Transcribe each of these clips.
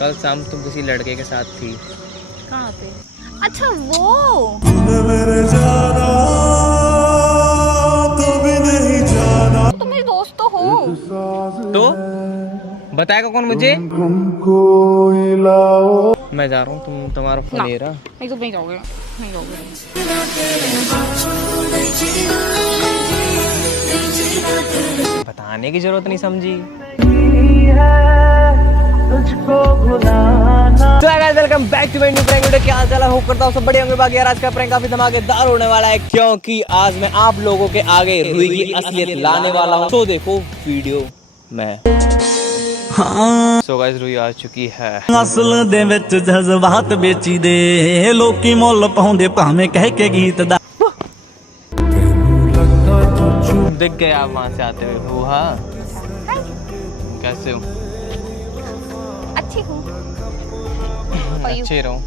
कल शाम तुम किसी लड़के के साथ थी। कहाँ पे? अच्छा वो तुम मेरे दोस्त तो हो। तो बताएगा कौन मुझे? मैं जा रहा हूँ, तुम्हारा फोन ले रहा। नहीं तुम नहीं जाओगे, नहीं जाओगे। बताने की जरूरत नहीं समझी। Welcome back to my new prank video. क्या हाल चाल है? होप करता हूँ सब बढ़िया होंगे। बाकी यार आज का प्रैंक काफी धमाकेदार होने वाला है, क्योंकि आज मैं आप लोगों के आगे रूही की असलियत लाने वाला हूँ। तो देखो वीडियो में। सो गाइस रूही आ चुकी है। असल दे विच जज्बात बेची दे लोकी मुੱਲ पाਉਂਦੇ ਭਾਵੇਂ ਕਹਿ के गीत दा। दिख गए आप वहाँ से आते हुए। वो हाँ, कैसे हो? अच्छी हूँ। अच्छे रहो,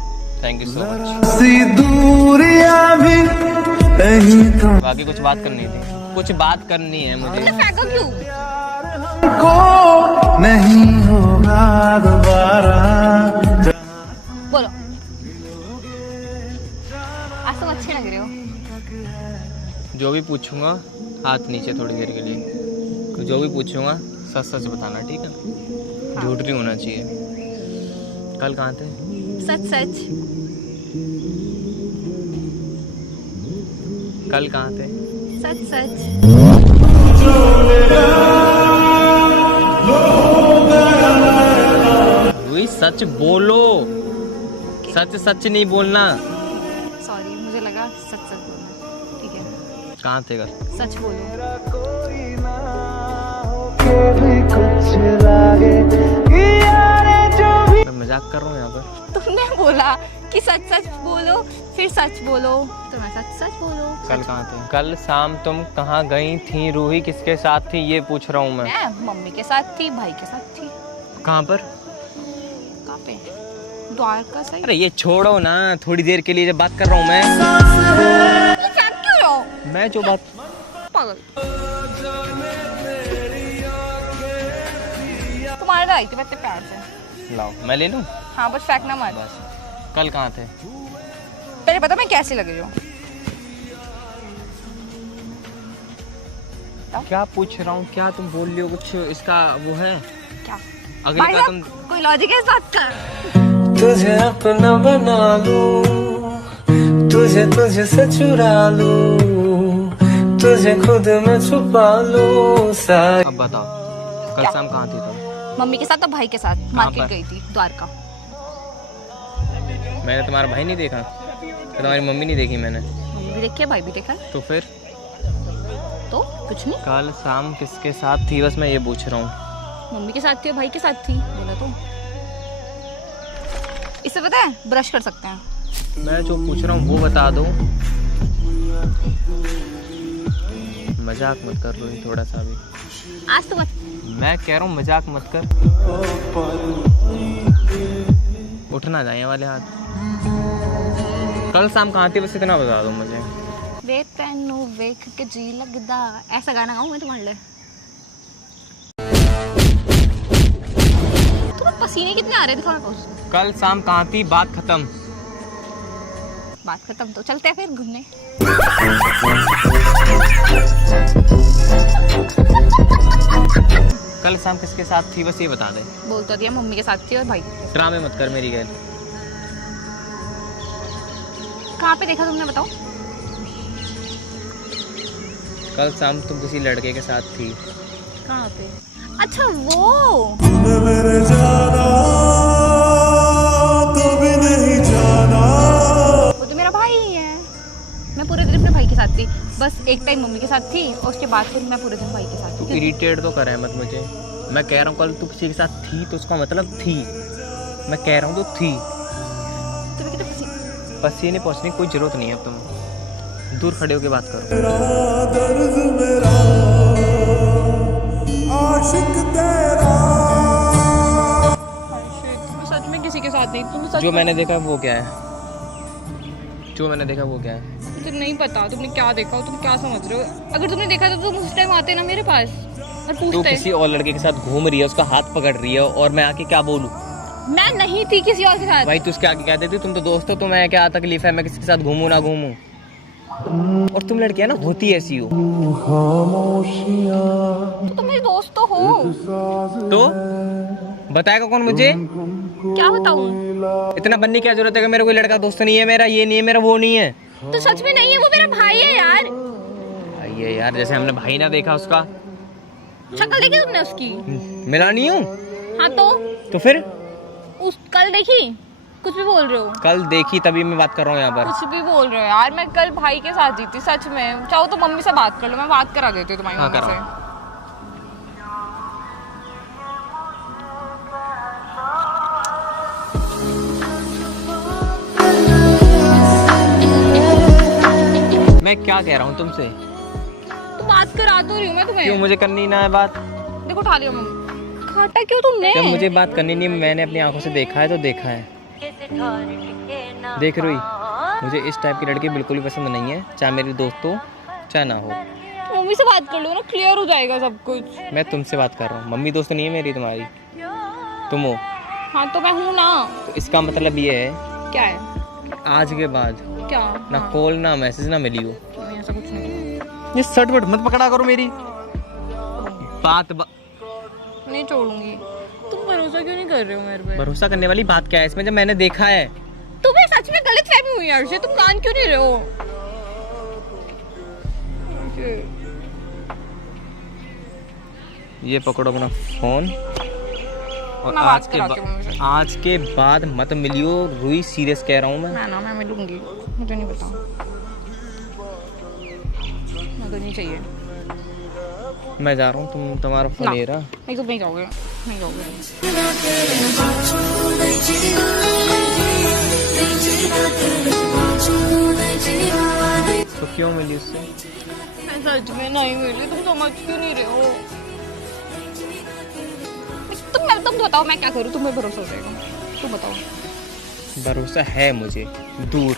थैंक यू सो मच। बाकी कुछ बात करनी थी, कुछ बात करनी है मुझे। फेंको क्यों? नहीं होगा दोबारा। बोलो, आज तुम अच्छे लग रहे हो। जो भी पूछूंगा हाथ नीचे थोड़ी देर के लिए। जो भी पूछूंगा सच सच बताना, ठीक है? झूठ नहीं होना चाहिए। कल कहाँ थे? सच सच। कल कहाँ थे? सच सच। रूही सच बोलो, सच सच नहीं बोलना। सॉरी, मुझे लगा सच सच बोलना। ठीक है, कहाँ थे कल? सच बोलो। मैं मजाक कर रहा हूँ यहाँ पर। तुमने बोला कि सच सच बोलो, फिर सच बोलो, तो मैं सच सच बोलो। कल कहाँ थे? कल शाम तुम कहाँ गई थी? रूही किसके साथ थी ये पूछ रहा हूँ मैं। मम्मी के साथ थी, भाई के साथ थी। कहाँ पर? कहाँ पे? द्वारका सही। अरे ये छोड़ो ना, थोड़ी देर के लिए जब बात कर रहा हूँ मैं। फेंक क्यों रहे हो? मैं जो बात पागल। तुम्हारे आई थी इतने प्यार से। लाओ मैं ले लूँ। हाँ बस फेंकना मत। बस कल कहाँ थे? तेरे पता मैं कैसी लग रही हूँ? क्या पूछ रहा हूँ? क्या तुम बोल रही हो? कुछ इसका वो है क्या? अगले भाई का साहब, तुम कोई लॉजिक है इस बात का? तुझे अपना बना लूं, तुझे तुझे से चुरा लूं, तुझे खुद में छुपा लूं। अब बताओ कल शाम कहाँ थी तुम? मम्मी के साथ तो भाई के साथ मार्केट गई थी, द्वारका। मैंने तुम्हारा भाई नहीं देखा, तुम्हारी मम्मी नहीं देखी मैंने। मम्मी भी देखी है, भाई भी देखा है। तो फिर तो कुछ नहीं। कल शाम किसके साथ थी बस मैं ये पूछ रहा हूँ। मम्मी के साथ थी और भाई के साथ थी, बोला तो। इससे पता है ब्रश कर सकते हैं। मैं जो पूछ रहा हूँ वो बता दो। मजाक मत कर रही थोड़ा सा भी। आज तो मत। मैं कह रहा हूँ मजाक मत कर। उठना जाए वाले हाथ। कल शाम कहाँ थी बस इतना बता दो मुझे। वे तेनू वेख के जी लगदा, ऐसा गाना गाऊं मैं तुम्हारे लिए? तुम्हें पसीने कितने आ रहे थे? थोड़ा कल शाम कहाँ थी? बात खत्म। बात खत्म तो चलते हैं फिर घूमने। कल शाम किसके साथ थी बस ये बता दे। बोल तो दिया मम्मी के साथ थी और भाई। ड्रामे मत कर मेरी गैल। कहाँ पे देखा तुमने, बताओ? कल शाम तुम किसी लड़के के साथ थी। कहाँ पे? अच्छा वो तो मेरा भाई ही है। मैं पूरे दिन अपने भाई के साथ थी, बस एक टाइम मम्मी के साथ थी और उसके बाद फिर मैं पूरे दिन भाई के साथ थी। इरिटेट तो करे मत मुझे। मैं कह रहा हूँ कल तू किसी के साथ थी तो उसका मतलब थी। मैं कह रहा हूँ तो थी। तुम्हें कितने पसीने पहुँचने की कोई जरूरत नहीं है। अब तुम दूर खड़े होकर बात करो। सच में किसी के साथ नहीं। तुम सच जो मैंने देखा वो क्या है? जो मैंने देखा वो क्या है? मुझे नहीं पता तुमने क्या देखा हो, तुम क्या समझ रहे हो? अगर तुमने देखा तो तुम उस टाइम आते ना मेरे पास और तू पूछते। किसी और लड़के के साथ घूम रही है, उसका हाथ पकड़ रही है और मैं आके क्या बोलूं? मैं नहीं थी किसी और के साथ। भाई तू उसके आगे क्या देती, तुम तो दोस्त हो, तुम्हें क्या तकलीफ है मैं किसी के साथ घूमूं ना घूमूं। और तुम लड़कियां ना होती ऐसी हो। तो तुम मेरे दोस्त तो हो। तो बताएगा कौन मुझे? क्या बताऊं? इतना बनने की क्या जरूरत है कि मेरा कोई लड़का दोस्त नहीं है, मेरा ये नहीं है, मेरा वो नहीं है। तो सच में नहीं है, वो मेरा भाई है यार। ये यार जैसे हमने भाई ना देखा उसका। शक्ल देखी तुमने उसकी? मिला नहीं हूँ। हाँ तो फिर उस कल देखी? कुछ भी बोल रहे हो। कल देखी तभी मैं बात कर रहा हूँ यहाँ पर। कुछ भी बोल रहे हो यार, मैं कल भाई के साथ ही थी सच में। चाहो तो मम्मी से बात कर लो, मैं बात करा देती हूँ तुम्हारी हाँ, मम्मी कराओ। से। मैं क्या कह रहा हूँ तुमसे? तो बात करा तो रही हूँ मैं तुम्हें। क्यों मुझे करनी ना है बात? देखो उठा लिया मम्मी। काटा क्यों तुमने? जब मुझे बात करनी नहीं, मैंने अपनी आंखों से देखा है तो देखा है। देख रुई, मुझे इस टाइप की लड़की बिल्कुल भी पसंद नहीं है, चाहे मेरी दोस्त हो चाहे ना हो। मम्मी से बात कर लो ना, क्लियर हो जाएगा सब कुछ। मैं तुमसे बात कर रहा हूँ, मम्मी दोस्त नहीं है मेरी तुम्हारी, तुम हो। हाँ तो मैं हूँ ना। तो इसका मतलब ये है क्या है? आज के बाद क्या? ना कॉल ना मैसेज ना मिली हो। नहीं, ऐसा कुछ नहीं। ये सटवट मत पकड़ा करो मेरी बात। नहीं छोड़ूंगी। तुम भरोसा क्यों नहीं कर रहे हो मेरे पे? भरोसा करने वाली बात क्या है इसमें, जब मैंने देखा है। तुम्हें सच में गलतफहमी हुई है अर्शद, तुम मान क्यों नहीं रहे हो? ये पकड़ो अपना फोन और मैं बात कराती हूँ मम्मी से। आज के बाद मत मिलियो रुई, सीरियस कह रहा हूँ मैं। मैं मिलूंगी, मुझे नहीं पता, मुझे नहीं चाहिए। मैं जा रहा हूँ, तुम तुम्हारा फोन ना। ले रहा। नहीं तो नहीं जाओगे, नहीं जाओगे। तो क्यों मिली उससे? मैं सच में नहीं मिली, तुम समझ क्यों नहीं रहे हो? तुम बताओ मैं क्या करूँ, तुम्हें भरोसा हो जाएगा। तुम बताओ। भरोसा है मुझे, दूर।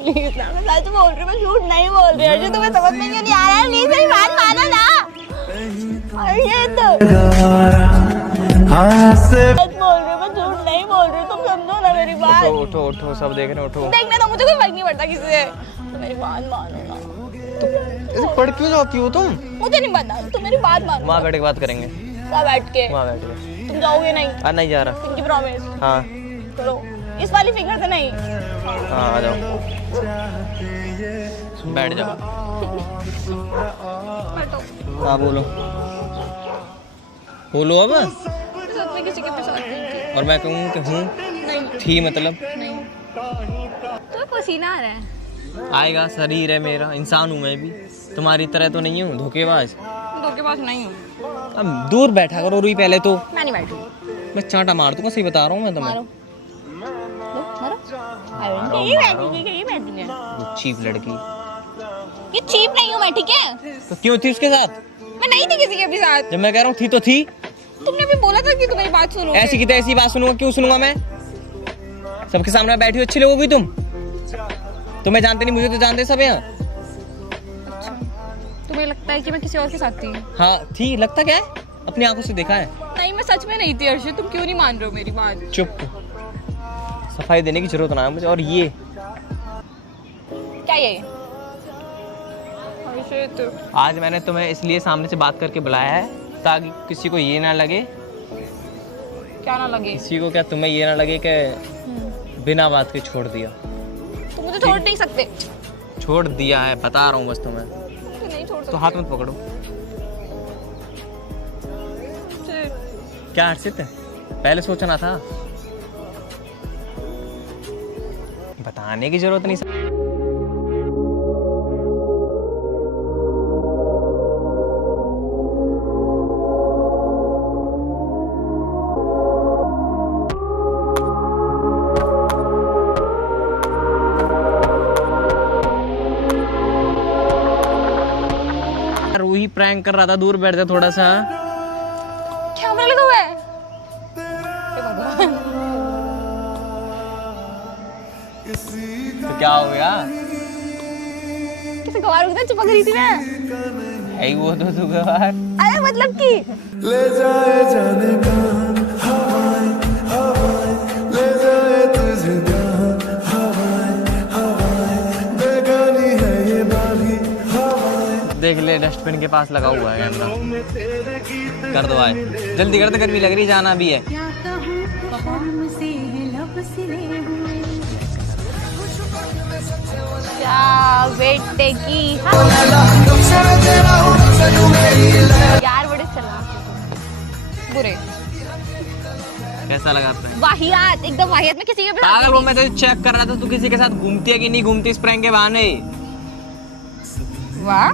प्लीज ना, मैं सच बोल रही हूँ, मैं झूठ नहीं बोल रही हूँ। तुम्हें समझ में क्यों नहीं आ रहा है? प्लीज मेरी बात मानो ना। सच बोल रही हूँ, मैं झूठ नहीं बोल रही हूँ, तुम समझो ना मेरी बात। उठो उठो उठो, सब देख रहे हैं, उठो। देखने तो मुझे कोई फर्क नहीं पड़ता किसी से, तो मेरी बात मानो ना। ऐसे पढ़ क्यों जाती हो तुम? मुझे नहीं पता, तुम मेरी बात मानो। वहाँ बैठ के बात करेंगे। वहाँ बैठ के? वहाँ बैठ के। तुम जाओगे नहीं? नहीं जा रहा। इनकी प्रॉमिस? हाँ करो, इस वाली फिंगर से नहीं। हाँ आ जाओ, बैठ जाओ। बैठो। हाँ बोलो बोलो अब। सच में किसी के साथ नहीं थी। और मैं कहूँ कि हूँ नहीं थी, मतलब नहीं। तो पसीना आ रहा है। आएगा, शरीर है मेरा, इंसान हूँ मैं भी, तुम्हारी तरह तो नहीं हूँ धोखेबाज। धोखेबाज नहीं हूँ। अब दूर बैठा करो रुई पहले तो। मैं नहीं बैठूंगी। मैं चांटा मार दूंगा, सही बता रहा हूँ मैं तुम्हें। मारो। लो, मारो। यही बैठूंगी, यही बैठूंगी। वो चीप लड़की। ये चीप नहीं हूँ मैं, ठीक है? तो क्यों थी उसके साथ? मैं नहीं थी किसी के भी साथ। जब मैं कह रहा हूँ थी तो थी। तुमने भी बोला था कि तुम मेरी बात सुनो। ऐसी की तो ऐसी बात सुनूंगा, क्यों सुनूंगा मैं? सबके सामने बैठी हो, अच्छी लोगोगी तुम। तुम्हें जानते नहीं, मुझे तो जानते सब यहाँ। अच्छा, तुम्हें लगता है कि मैं किसी और के साथ थी? हाँ थी, लगता क्या है, अपनी आंखों से देखा है। नहीं, मैं सच में नहीं थी अर्शद, तुम क्यों नहीं मान रहे हो मेरी बात? चुप, सफाई देने की जरूरत ना है मुझे। और ये क्या ये? अर्शद, आज मैंने तुम्हें इसलिए सामने से बात करके बुलाया है ताकि किसी को ये ना लगे, क्या ना लगे? किसी को क्या, तुम्हें ये ना लगे कि बिना बात के छोड़ दिया। तुम मुझे छोड़ नहीं सकते। छोड़ दिया है, बता रहा हूँ बस तुम्हें। तो नहीं छोड़ सकते। तो हाथ मत पकड़ो। क्या हर्षित है, पहले सोचना था, बताने की जरूरत नहीं। रूही प्रैंक कर रहा था, दूर बैठ जा थोड़ा सा। कैमरा लगा हुआ है। हे भगवान। तो क्या हो गया? किसी गवार के साथ चिपक रही थी मैं। यही वो तो तू बाहर अरे मतलब कि ले जाए जाने का हवाएं हवाएं ले जाए तुझे हवाएं बेगानी है ये बागी हवाएं। देख ले डस्टबिन के पास लगा हुआ है कैमरा। कर दो भाई जल्दी कर दे, गर्मी लग रही, जाना भी है। क्या बेटे की यार बड़े चला बुरे कैसा लगा था? वाहियात, एकदम वाहियात। में किसी के भी पागल, वो मैं तो चेक कर रहा था तू किसी के साथ घूमती है कि नहीं घूमती इस प्रैंक के बहाने। वाह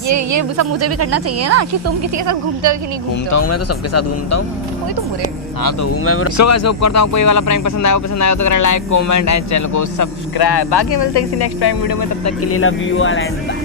ये सब मुझे भी करना चाहिए ना कि तुम किसी के साथ घूमते हो कि नहीं घूमते घूमता हूँ मैं तो सबके साथ घूमता हूँ। कोई तुम बुरे। हाँ तो हूँ मैं। सो गाइस होप करता हूँ कोई वाला प्रैंक पसंद आया तो करें लाइक कमेंट एंड चैनल को सब्सक्राइब। बाकी मिलते हैं किसी नेक्स्ट प्रैंक वीडियो में, तब तक के लिए love you all and bye.